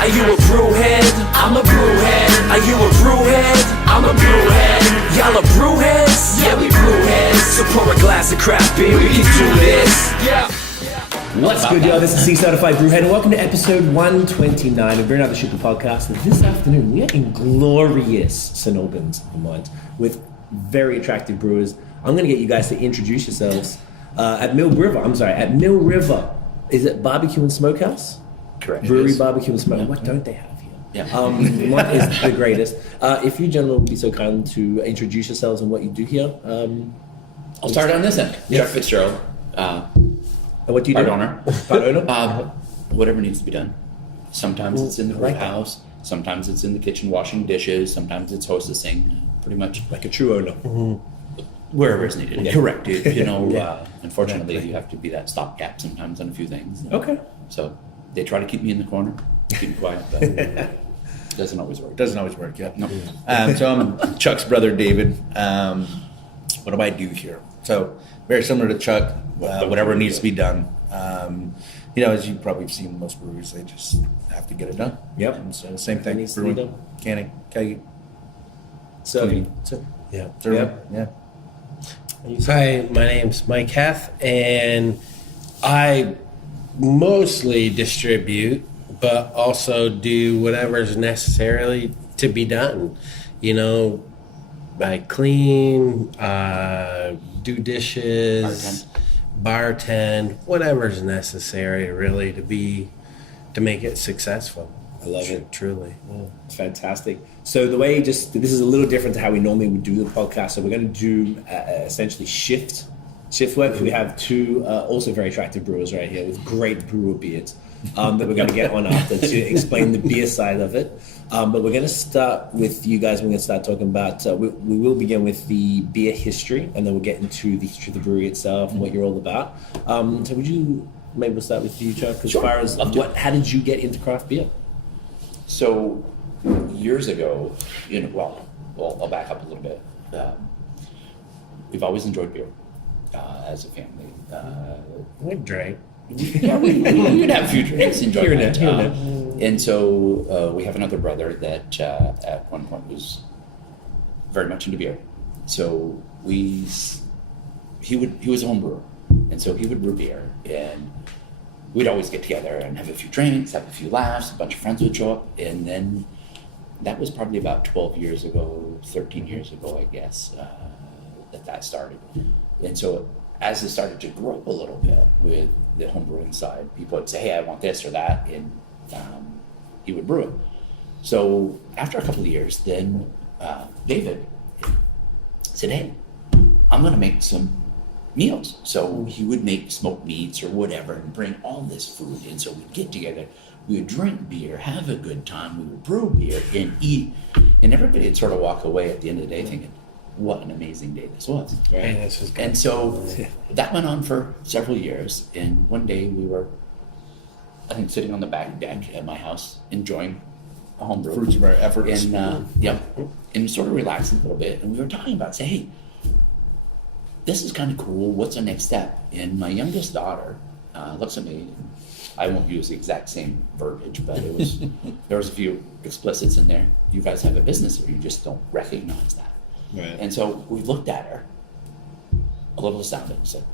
Are you a brewhead? I'm a brewhead. Are you a brewhead? I'm a brewhead. Y'all are brewheads? Yeah, we brewheads. So pour a glass of craft beer, we can do this. Yeah. What's good, y'all? This is C-Certified Brewhead, and welcome to episode 129 of Beer and Other Shit podcast. And this afternoon, we are in glorious St. Albans, Vermont, with very attractive brewers. I'm going to get you guys to introduce yourselves at Mill River. Is it BBQ and Smokehouse? Correct. Brewery, BBQ and Smokehouse. What don't they have here? Yeah. Vermont is the greatest. If you gentlemen would be so kind to introduce yourselves and what you do here. I'll start on this end. Yes. Chuck Fitzgerald. And what do you do? Part owner. Whatever needs to be done. Sometimes it's in the brewhouse. Sometimes it's in the kitchen washing dishes. Sometimes it's hostessing. Pretty much Like a true owner. wherever it's needed. Yeah. Correct. You know, Yeah. unfortunately, you have to be that stopgap sometimes on a few things. Okay. So they try to keep me in the corner, keep me quiet, but it doesn't always work. Doesn't always work, yeah. No. So I'm Chuck's brother, David. What do I do here? So very similar to Chuck, whatever needs to be done. You know, as you probably have seen most breweries, they just have to get it done. Yep. And so same It thing, needs to be brewing, done. canning, kegging, Serving. Yeah. serving, yeah. Hi, my name's Mike Heth, and I mostly distribute, but also do whatever's necessarily to be done. You know, I clean, do dishes, bartend, whatever's necessary really to make it successful. I love it. Truly. Yeah. It's fantastic. So the way this is a little different to how we normally would do the podcast. So we're going to do essentially shift work. We have two also very attractive brewers right here with great brewer beards that we're going to get on after to explain the beer side of it. But we're going to start with you guys. We're going to start talking about, we will begin with the beer history, and then we'll get into the history of the brewery itself and what you're all about. So would you, maybe we'll start with you, Chuck, as far as how did you get into craft beer? So years ago, I'll back up a little bit. We've always enjoyed beer as a family. We drank. We'd have a few drinks, enjoy Here and it. there. And so we have another brother that at one point was very much into beer. So he was a home brewer, and so he would brew beer, and we'd always get together and have a few drinks, have a few laughs, a bunch of friends would show up, and then that was probably about 12 years ago, 13 years ago, I guess, that started. And so as it started to grow up a little bit with the home brewing side, people would say, hey, I want this or that, and he would brew it. So after a couple of years, then David said, hey, I'm gonna make some meals. So he would make smoked meats or whatever and bring all this food in. So we'd get together, we would drink beer, have a good time, we would brew beer and eat. And everybody would sort of walk away at the end of the day thinking, what an amazing day this was, right? Yeah, this was good. And so that went on for several years. And one day we were, I think, sitting on the back deck at my house, enjoying a home brew. Fruits of our efforts. And sort of relaxing a little bit. And we were talking about, say, hey, this is kind of cool. What's the next step? And my youngest daughter looks at me. And I won't use the exact same verbiage, but it was there was a few explicits in there. You guys have a business, or you just don't recognize that. Right. And so we looked at her, a little astounded, and said,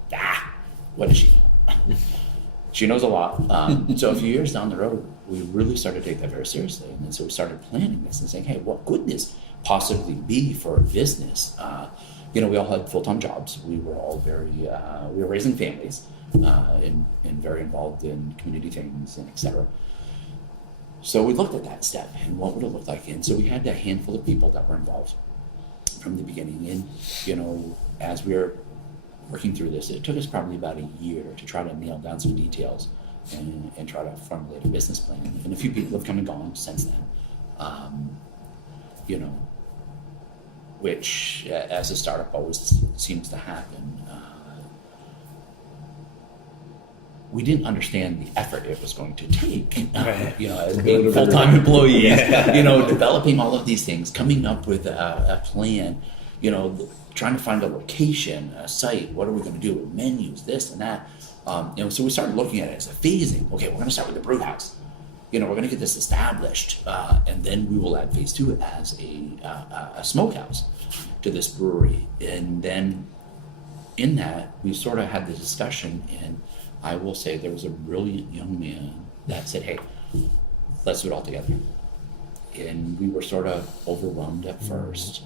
what does she know? She knows a lot. So a few years down the road, we really started to take that very seriously. And then so we started planning this and saying, hey, what could this possibly be for a business? We all had full-time jobs. We were all we were raising families and very involved in community things and et cetera. So we looked at that step and what would it look like? And so we had a handful of people that were involved from the beginning. And, as we were working through this, it took us probably about a year to try to nail down some details and try to formulate a business plan. And a few people have come and gone since then. Which, as a startup, always seems to happen. We didn't understand the effort it was going to take, as being full-time employees, developing all of these things, coming up with a plan, trying to find a location, a site, what are we going to do with menus, this and that. So we started looking at it as a phasing. Okay, we're going to start with the brew house. we're going to get this established, and then we will add phase 2 as a smokehouse to this brewery. And then in that, we sort of had the discussion, and I will say there was a brilliant young man that said, hey, let's do it all together. And we were sort of overwhelmed at first.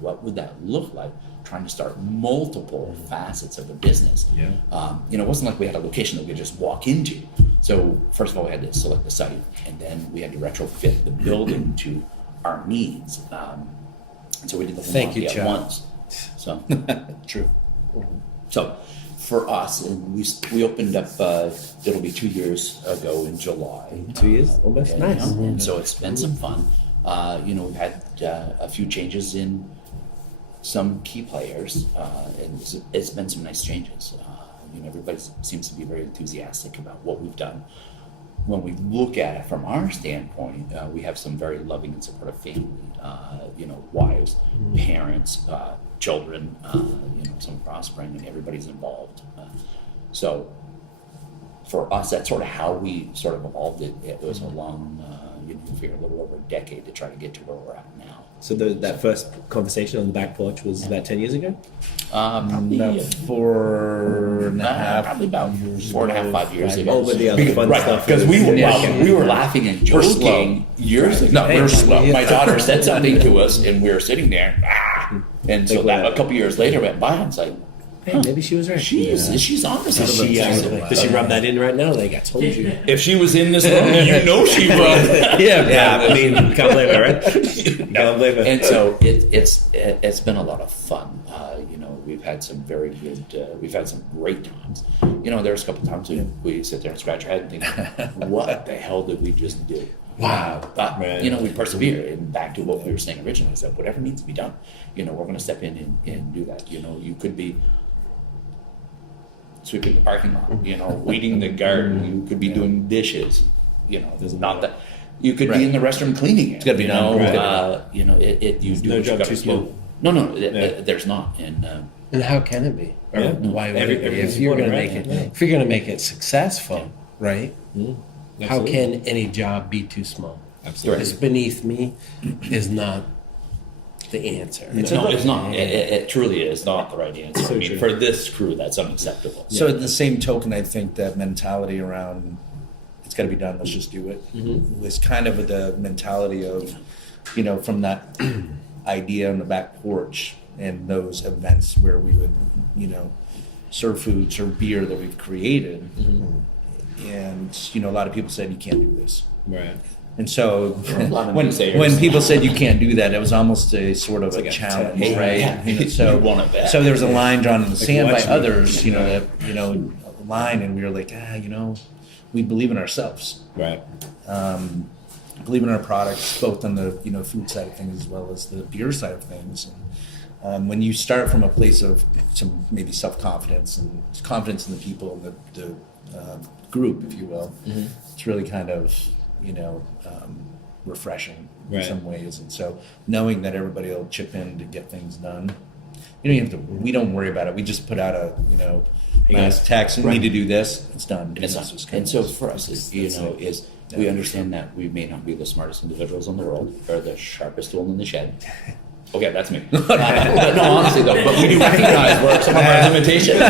What would that look like? Trying to start multiple facets of a business. Yeah. It wasn't like we had a location that we could just walk into. So first of all, we had to select the site, and then we had to retrofit the building to our needs. And so we did the whole Thank you, at Chuck. once. So True. So for us, and we opened up. It'll be 2 years ago in July. 2 years, almost. And, Nice. and so it's been some fun. We've had a few changes in some key players, and it's been some nice changes. Everybody seems to be very enthusiastic about what we've done. When we look at it from our standpoint, we have some very loving and supportive family, wives, parents, children, some prospering, and everybody's involved. So for us, that's sort of how we sort of evolved it. It was a long, figure a little over a decade to try to get to where we're at now. So that first conversation on the back porch was about 10 years ago? Probably About 4.5. Probably about 4.5, 5 years ago. Oh, but the other fun stuff. Because we is- were laughing and We're slow. joking years ago. No, we were slow. My daughter said something to us, and we were sitting there, and so that a couple years later went by, and it's like, Hey, maybe she was right. she's on to Does something. she rub that in right now? Like I told you. If she was in this room, she would. Yeah. I mean, can't blame her, right? Can't blame her. And so it's been a lot of fun. We've had some very good. We've had some great times. There's a couple times we sit there and scratch our head and think, what the hell did we just do? Wow. But Right. we persevere. And back to what we were saying originally, is that whatever needs to be done, we're going to step in and do that. You could be sweeping the parking lot, weeding the garden. You could be doing dishes. There's not that. You could be in the restroom cleaning it. It's gotta be done. You do no what job you too got small. to. No, there's not. And And how can it be? Or Yeah. why would it be? Everything's If you're going to important, make right? it, if you're going to make it successful, right? How Absolutely. can any job be too small? Absolutely. It's beneath me is not the answer. no, it's not. It truly is not the right answer. So I mean, true. for this crew, that's unacceptable. So at the same token, I think that mentality around it's got to be done, let's just do it, was kind of the mentality of, from that idea on the back porch and those events where we would, serve food, serve beer that we've created. And, a lot of people said, you can't do this. Right. A And so lot of when naysayers. people said you can't do that, it was almost a sort of like a a challenge, test. right? Yeah. So You want it bad. so there was a line drawn in the sand by watch me. others, that a line, and we were like, we believe in ourselves, Right. believe in our products, both on the food side of things as well as the beer side of things. And when you start from a place of some maybe self-confidence and confidence in the people and the group, if you will, it's really kind of refreshing in Right. some ways. And so knowing that everybody will chip in to get things done, we don't worry about it. We just put out a mass text and need to do this. It's done. And so for us, we understand that we may not be the smartest individuals in the world or the sharpest tool in the shed. Okay, that's me. But no, honestly though, but we do recognize where some of our limitations.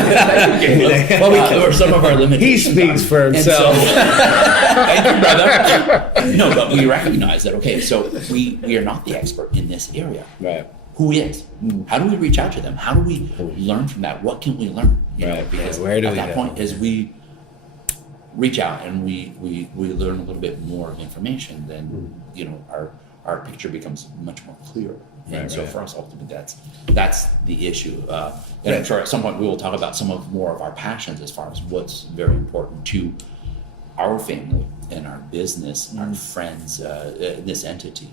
Or some of our limitations. He speaks for And himself. Thank you, brother. No, but we recognize that. Okay, so we are not the expert in this area. Right. Who is? How do we reach out to them? How do we learn from that? What can we learn? Right. Because Where do at we that go? point, as we reach out and we learn a little bit more of information, then our picture becomes much more clear. And so for us, ultimately, that's the issue. And I'm sure at some point we will talk about more of our passions as far as what's very important to our family and our business, our friends, this entity.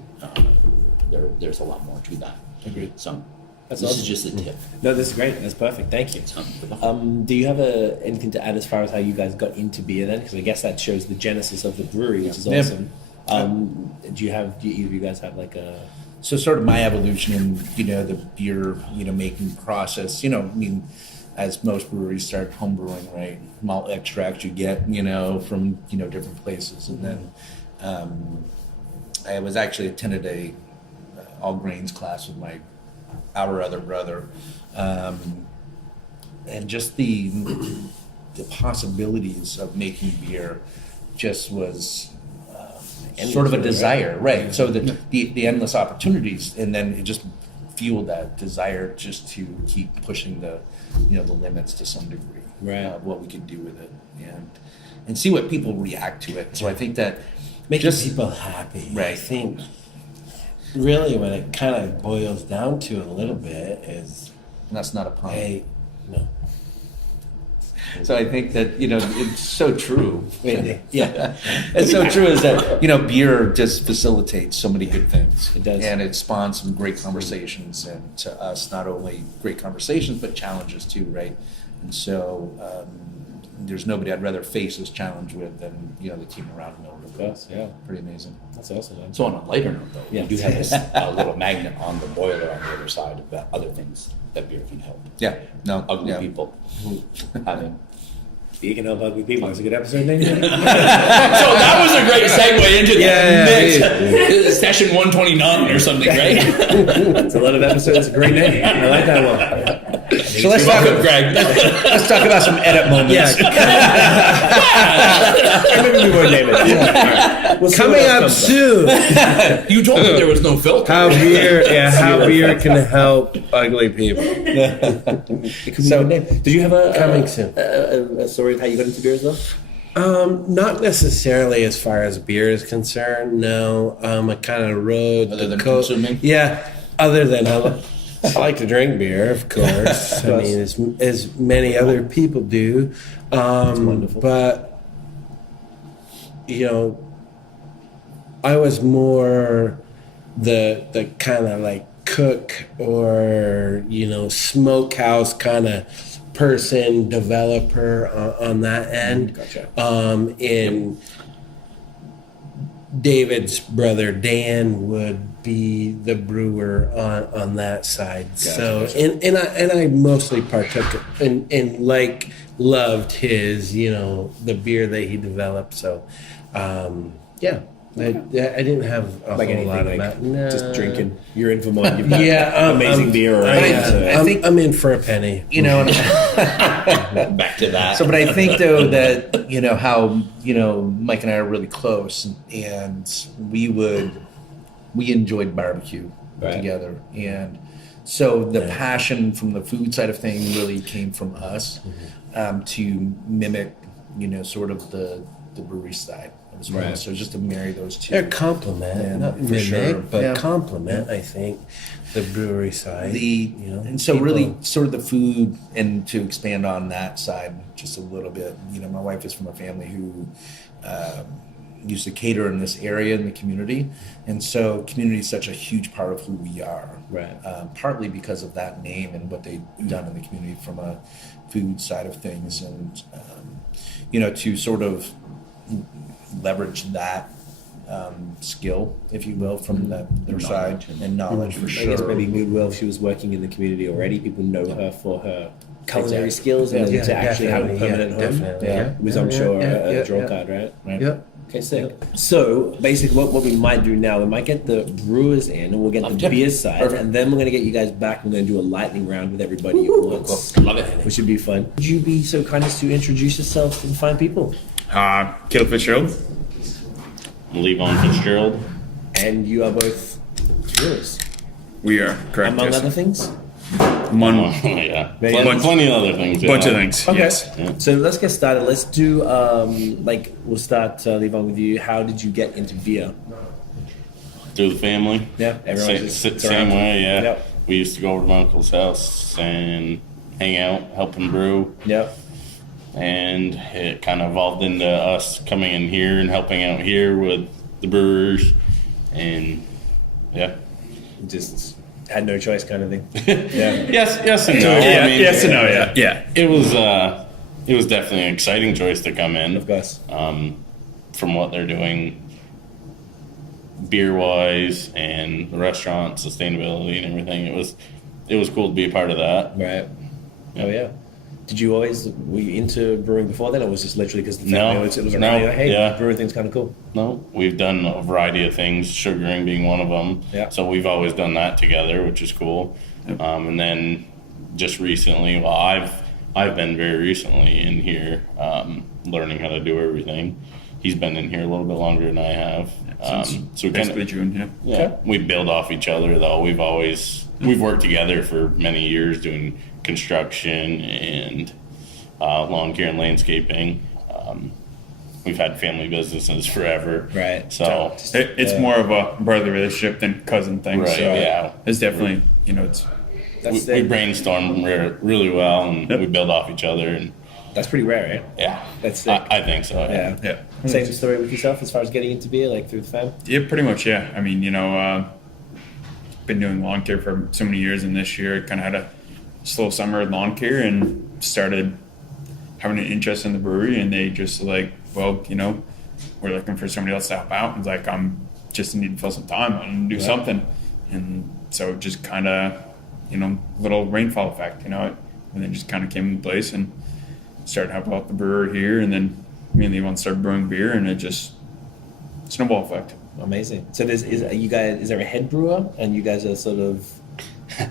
There's a lot more to that. Agreed. So That's this awesome. is just a tip. No, this is great. That's perfect. Thank you. Do you have anything to add as far as how you guys got into beer then? Because I guess that shows the genesis of the brewery, which is Yeah. awesome. Do either of you guys have like a... So sort of my evolution in the beer making process. as most breweries start home brewing, right? Malt extracts you get, from, different places. And then I was actually attended a all grains class with our other brother. And just the possibilities of making beer just was sort of a desire, right? So the endless opportunities, and then it just fueled that desire just to keep pushing the limits to some degree, right? Of what we could do with it, and see what people react to it. So I think that Making people happy. Right. I think really what it kind of boils down to a little bit is, and that's not a pun. hey, no. So I think that, it's so true. Yeah. It's so true is that, beer just facilitates so many good things. It does. And it spawns some great conversations, and to us, not only great conversations, but challenges too, right? And so there's nobody I'd rather face this challenge with than, the team around me. Of course, yeah. Pretty amazing. That's awesome, man. So on a lighter note, though, Yeah. we do have a little magnet on the boiler on the other side about other things that beer can help. Yeah. No. Ugly yeah. people. I mean, You can help ugly people. It's a good episode name. so that was a great segue into the next session 129 or something, right? It's a lot of episodes. It's a great name. I like that one. So let's talk, Greg. let's talk about some edit moments. Maybe we won't name it. Yeah. We'll see Coming what else up comes soon, You told me there was no filter. how beer can help ugly people. It could be a good name. Did you have Coming soon. a story of how you got into beer as well? Not necessarily as far as beer is concerned. No, I kind of rode Other the than coast. consuming? Yeah, other than I like to drink beer, of course. I mean, as many other people do. wonderful. But I was more the kind of like cook or smokehouse kind of person, developer on that end. Gotcha. And David's brother Dan would be the brewer on that side. So and I mostly partook and loved his the beer that he developed. So yeah. I didn't have a Like whole anything, lot of like that. No. just drinking. You're in Vermont. You've got Yeah, amazing beer already. I'm in for a penny. Back to that. So, but I think though that how Mike and I are really close, and we enjoyed barbecue together, and so the passion from the food side of things really came from us to mimic sort of the brewery side as well. Right. So just to marry those two. They're complement, not for mimic, sure. but Yeah. complement. I think the brewery side. And so people- really sort of the food, and to expand on that side just a little bit, my wife is from a family who used to cater in this area in the community, and so community is such a huge part of who we are, Right. Partly because of that name and what they've done in the community from a food side of things, and to sort of leverage that skill, if you will, from their side and knowledge for I sure. guess maybe goodwill. If she was working in the community already, people know her for her culinary skills, and Yeah, to actually have a definitely, permanent home. definitely. It was, I'm sure, a draw yeah. card, right? Yep. Okay, sick. So basically, what we might do now, we might get the brewers in, and we'll get the beer side, Perfect. and then we're gonna get you guys back. We're gonna do a lightning round with everybody at once, Love it. which should be fun. Would you be so kind as to introduce yourself and find people? Caleb Fitzgerald. Levon Fitzgerald. And you are both brewers, We are correct. among yes. other things. One Yeah. Maybe Plenty of other things. bunch of things. Okay. Yes. So let's get started. Let's do we'll start Levon with you. How did you get into beer? Through the family. Yeah, everyone just Same, sits around. way. Yeah. Yep. We used to go over to my uncle's house and hang out, help him brew, Yep. and it kind of evolved into us coming in here and helping out here with the brewers, and yeah. Just had no choice, kind of thing. Yeah. Yes and no. Yeah, I mean, yes and no, yeah. Yeah. It was definitely an exciting choice to come in. Of course. From what they're doing beer wise and the restaurant sustainability and everything. It was cool to be a part of that. Right. Oh yeah. Did you always, were you into brewing before then, or was this literally because the No. family, it was No. around, like, hey, Yeah. brewing thing's kind of cool? No, we've done a variety of things, sugaring being one of them. Yeah. So we've always done that together, which is cool. And then just recently, well, I've been very recently in here learning how to do everything. He's been in here a little bit longer than I have. So we Basically June, yeah. yeah, we build off each other though. We've worked together for many years doing construction and lawn care and landscaping. We've had family businesses forever. Right. So It's more of a brother relationship than cousin thing. Right, So yeah. it's definitely, it's That's, we brainstorm really well and we build off each other and that's pretty rare, right? yeah, That's sick. I think so. Yeah. yeah. Same story with yourself as far as getting into beer, like through the fam? Yeah, pretty much, yeah. I mean, been doing lawn care for so many years, and this year kind of had a slow summer of lawn care and started having an interest in the brewery, and they just like, well, we're looking for somebody else to help out. And it's like, I'm just need to fill some time and do something. And so just kind of, little rainfall effect, and then just kind of came into place and started helping out the brewer here, and then me and Levon started brewing beer, and it just snowball effect. Amazing. So is there a head brewer, and you guys are sort of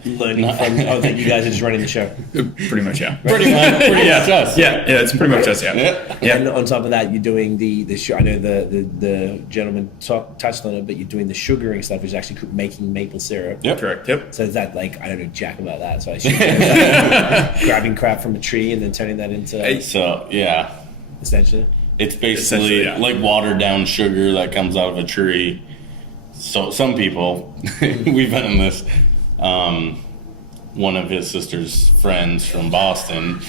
learning from? Oh, that you guys are just running the show. Pretty much, yeah. Pretty much us. Yeah, it's pretty much us, yeah. Yeah. And on top of that, you're doing the I know the gentleman touched on it, but you're doing the sugaring stuff, which is actually making maple syrup. Yep. Correct, yep. So is that like, I don't know jack about that, so I assume that's grabbing crap from a tree and then turning that into So yeah, essentially. it's basically Essentially, yeah. like watered down sugar that comes out of a tree. So some people, we've been in this. One of his sister's friends from Boston,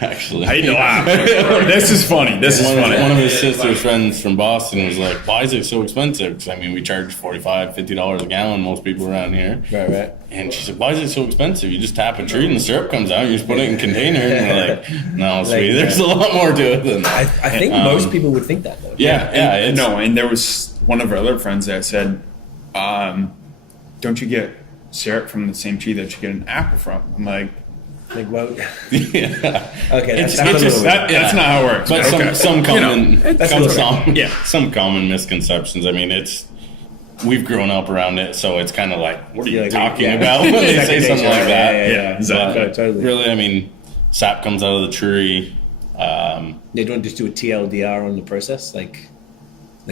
actually. I laugh. This is funny. This is funny. One of his sister's friends from Boston was like, "Why is it so expensive?" Because we charge $45, $50 a gallon. Most people around here. Right. And she said, "Why is it so expensive? You just tap a tree and the syrup comes out. You just put it in a container." And we're like, "No, sweetie, there's a lot more to it than that." I think most people would think that though. Yeah. It's, No, and there was one of our other friends that said, don't you get syrup from the same tree that you get an apple from? I'm like, well, yeah. okay, It's that's just that's not how it works. But okay. some common, that's a little some common misconceptions. We've grown up around it, so it's kind of like, what are you talking about when they say something like that? Yeah, exactly. But Totally. really, sap comes out of the tree. They don't just do a TLDR on the process, like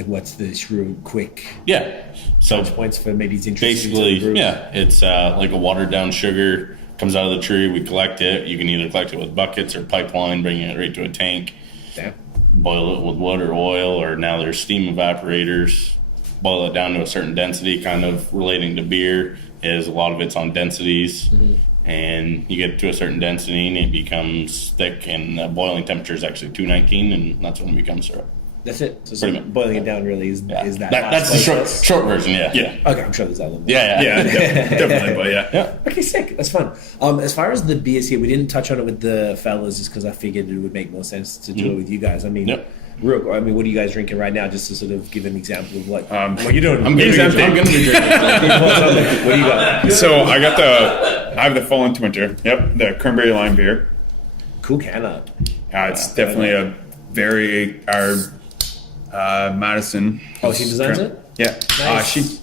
what's the real quick Yeah. So points for maybe it's interesting basically, to the brew? yeah, it's like a watered down sugar comes out of the tree. We collect it. You can either collect it with buckets or pipeline, bringing it right to a tank. Yeah. Boil it with wood or oil, or now there's steam evaporators. Boil it down to a certain density, kind of relating to beer. Is a lot of it's on densities, and you get to a certain density and it becomes thick. And the boiling temperature is actually 219, and that's when it becomes syrup. That's it. So Pretty much. boiling it down really is Yeah. that. That's the short version. Yeah. Yeah. Okay, I'm sure there's other. Yeah. Yeah, definitely, but yeah. Yeah. Okay, sick. That's fun. As far as the beers here, we didn't touch on it with the fellas, just because I figured it would make more sense to do it with you guys. Yep. Rook, what are you guys drinking right now? Just to sort of give an example of what you're doing. I'm gonna be drinking. What do you got? So I have the Fall into Winter. Yep, the cranberry lime beer. Cool can up. It's definitely our Madison. Oh, she designs it? Yeah. Nice.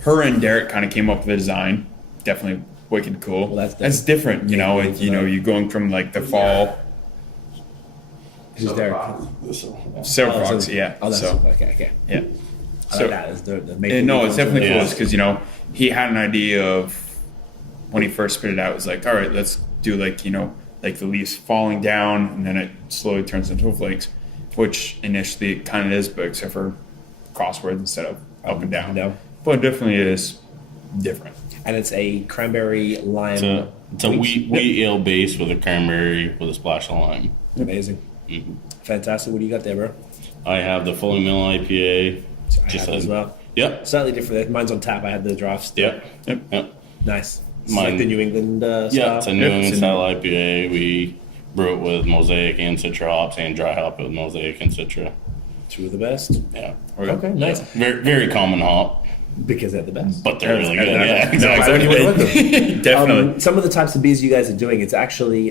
Her and Derek kind of came up with the design. Definitely wicked cool. Well, that's different, you're going from like the fall. Who's there? Silver Fox, yeah. Oh, that's so, okay. Yeah. I So- like that. It's the maple No, leaf it's ones. definitely Yeah. cool because, he had an idea of when he first spit it out, it was like, all right, let's do like the leaves falling down and then it slowly turns into flakes, which initially it kind of is, but except for crosswords instead of up and down. No. But it definitely is different. And it's a cranberry lime. It's a wheat ale base with a cranberry with a splash of lime. Amazing. Fantastic. What do you got there, bro? I have the Fully Mill IPA. I have it as well. Yep. Slightly different. Mine's on tap. I had the drafts. Yep. Nice. It's Mine- like the New England Yeah, style. it's a New England style IPA. We brew it with Mosaic and Citra hops and dry hop with Mosaic and Citra. Two of the best. Yeah. Okay, nice. Very, very common hop, Because they're the best. but they're really good. Exactly. Yeah, No, exactly. Why would you want to work with them? Definitely. Some of the types of beers you guys are doing, it's actually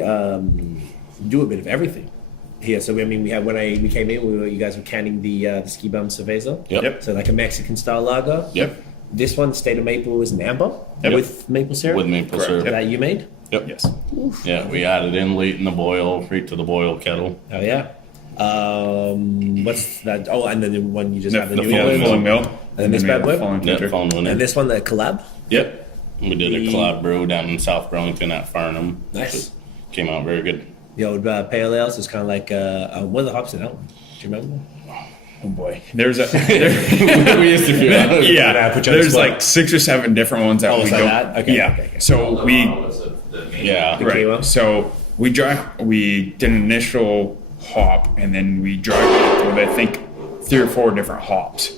do a bit of everything here. So I mean, we had we came in, you guys were canning the Ski Bum Cerveza. Yep. So like a Mexican style lager. Yep. This one, State of Maple, is an amber with maple syrup. With maple syrup. That you made. Yep. Yes. Yeah, we added in late in the boil, right to the boil kettle. Oh yeah. What's that? Oh, and then the one you just had the the New full England. Full mill. And this bad boy? Yep, phone winner. And this one, the collab. Yep. We did a collab brew down in South Burlington at Farnham. Nice. Came out very good. The old pale ales is kind of like what are the hops in that one? Do you remember? Oh boy. There's a We used to do that. yeah. put you on the There's spot. like 6 or 7 different ones that Oh, we is that don't. that? Okay, Yeah. okay. So we Yeah. Okay, well. right. So we did an initial hop, and then we dried it with I think 3 or 4 different hops.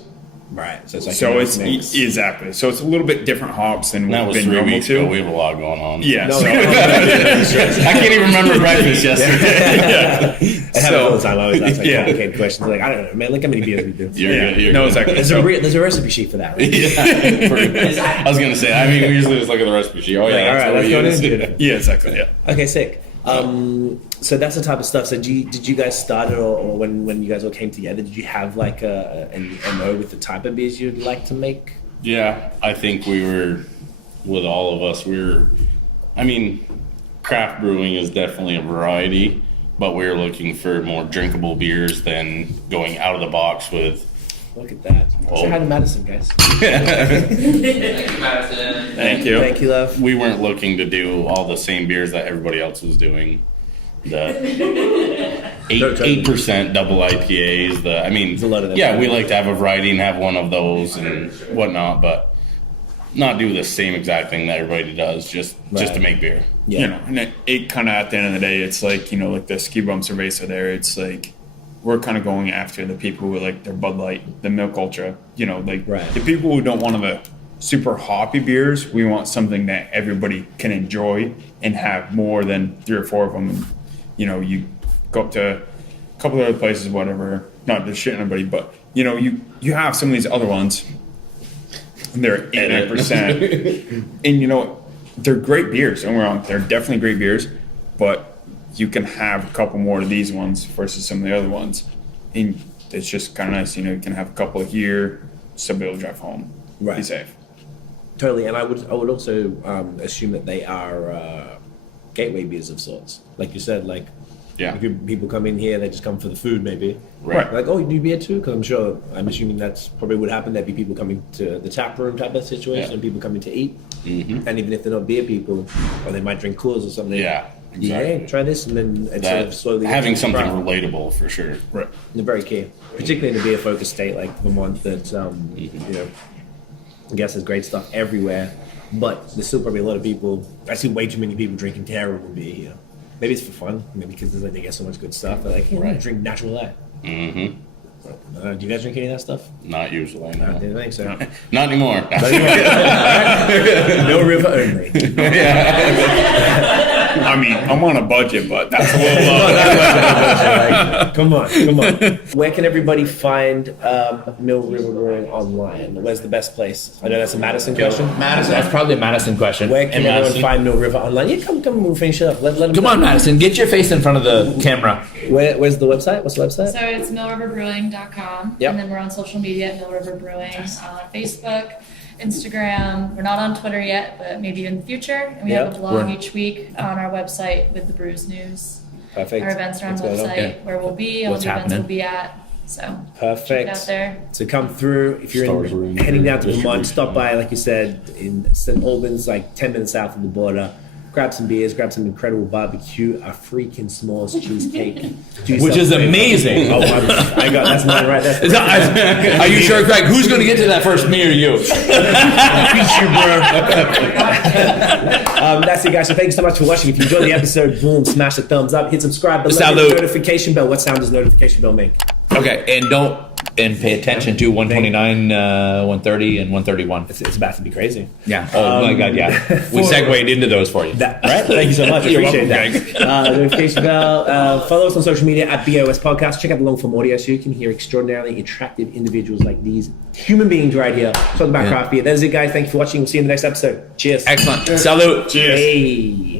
Right. So it's like So a it's mix. exactly. So it's a little bit different hops than That we've was been 3 normal weeks ago. to. We have a lot going on. Yeah. No, so, I can't even remember breakfast yesterday. I have it all the time. I always ask like Yeah. complicated questions. Like I don't know, man. Look how many beers we do. You're yeah. good, you're No, good. exactly. There's a recipe sheet for that. Right? Yeah, pretty- I was gonna say. I mean, we usually just look at the recipe sheet. Oh yeah, Like, all that's right, what let's we go use. into it. yeah, exactly. Yeah. Okay, sick. So that's the type of stuff. So did you guys start it, or when you guys all came together, did you have like an MO with the type of beers you'd like to make? Yeah, I think we were, with all of us, I mean, craft brewing is definitely a variety, but we're looking for more drinkable beers than going out of the box with. Look at that. Oh. Say hi to Madison, guys. Thank you. Thank you, love. We weren't looking to do all the same beers that everybody else was doing. The 8% double IPAs. I mean, There's a lot of them. yeah, we like to have a variety and have one of those and whatnot, but not do the same exact thing that everybody does just to make beer. Yeah. You know, and it kind of at the end of the day, it's like, you know, like the Ski Bum Cerveza there, it's like we're kind of going after the people who like their Bud Light, the Milk Ultra, you know, like Right. the people who don't want the super hoppy beers. We want something that everybody can enjoy and have more than 3 or 4 of them. And, you know, you go up to a couple of other places, whatever, not to shit anybody, but, you know, you have some of these other ones, and they're 89%. And, you know, they're great beers. Don't get me wrong. They're definitely great beers, but you can have a couple more of these ones versus some of the other ones. And it's just kind of nice, you know, you can have a couple here, still be able to drive home. Right. Be safe. Totally, and I would also assume that they are gateway beers of sorts. Like you said, like Yeah. people come in here, they just come for the food, maybe. Right. Like, oh, you do beer too? Because I'm assuming that's probably would happen. There'd be people coming to the tap room type of situation, Yeah. and people coming to eat. Mm-hmm. And even if they're not beer people, or they might drink Coors or something. Yeah, Yeah, exactly. try this, and then it's sort That, of slowly having gets something right. relatable for sure. Right. They're very key, particularly in a beer-focused state like Vermont. That you know, I guess there's great stuff everywhere, but there's still probably a lot of people. I see way too many people drinking terrible beer here. Maybe it's for fun, maybe because there's like they get so much good stuff. They're like, hey, I'm gonna drink natural light. Mm-hmm. Do you guys drink any of that stuff? Not usually. I No. didn't think so. Not anymore. No river only. I mean, I'm on a budget, but that's a little low. Like, come on. Where can everybody find Mill River Brewing online? Where's the best place? I know that's a Madison question. Madison. That's probably a Madison question. Where can And everyone Madison? find Mill River online? Yeah, come, we'll finish it up. Let them Come on, Madison. Get your face in front of the camera. Where's the website? What's the website? So it's millriverbrewing.com. Yep. And then we're on social media at Mill River Brewing, Facebook, Instagram. We're not on Twitter yet, but maybe in the future. And we have Yep. a blog each week on our website with the brews news. Perfect. Our events are on the What's going on? website, where we'll be, all What's the events happening. we'll be at. So check it Perfect. out there. So come through if you're Stores room heading for down to Vermont. distribution. Stop by, like you said, in St. Albans, like 10 minutes south of the border. Grab some beers, grab some incredible barbecue, a freaking s'mores cheesecake, Do yourself Which is a favor. amazing. Oh, I got that's mine right. That's Is that- are you sure, Greg? Who's going to get to that first, me or you? That's it, guys. So thank you so much for watching. If you enjoyed the episode, boom, smash the thumbs up, hit subscribe below, hit Salute. the notification bell. What sound does notification bell make? Okay, and pay attention to 129, 130, and 131. It's about to be crazy. Yeah. Oh my God. Yeah. We segued into those for you. That, right? Thank you so much. I You're appreciate welcome, that. Notification bell. Follow us on social media at BAOS Podcast. Check out the long form audio so you can hear extraordinarily attractive individuals like these human beings right here talking about craft beer. That is it, guys. Thank you for watching. We'll see you in the next episode. Cheers. Excellent. Salute. Cheers. Hey.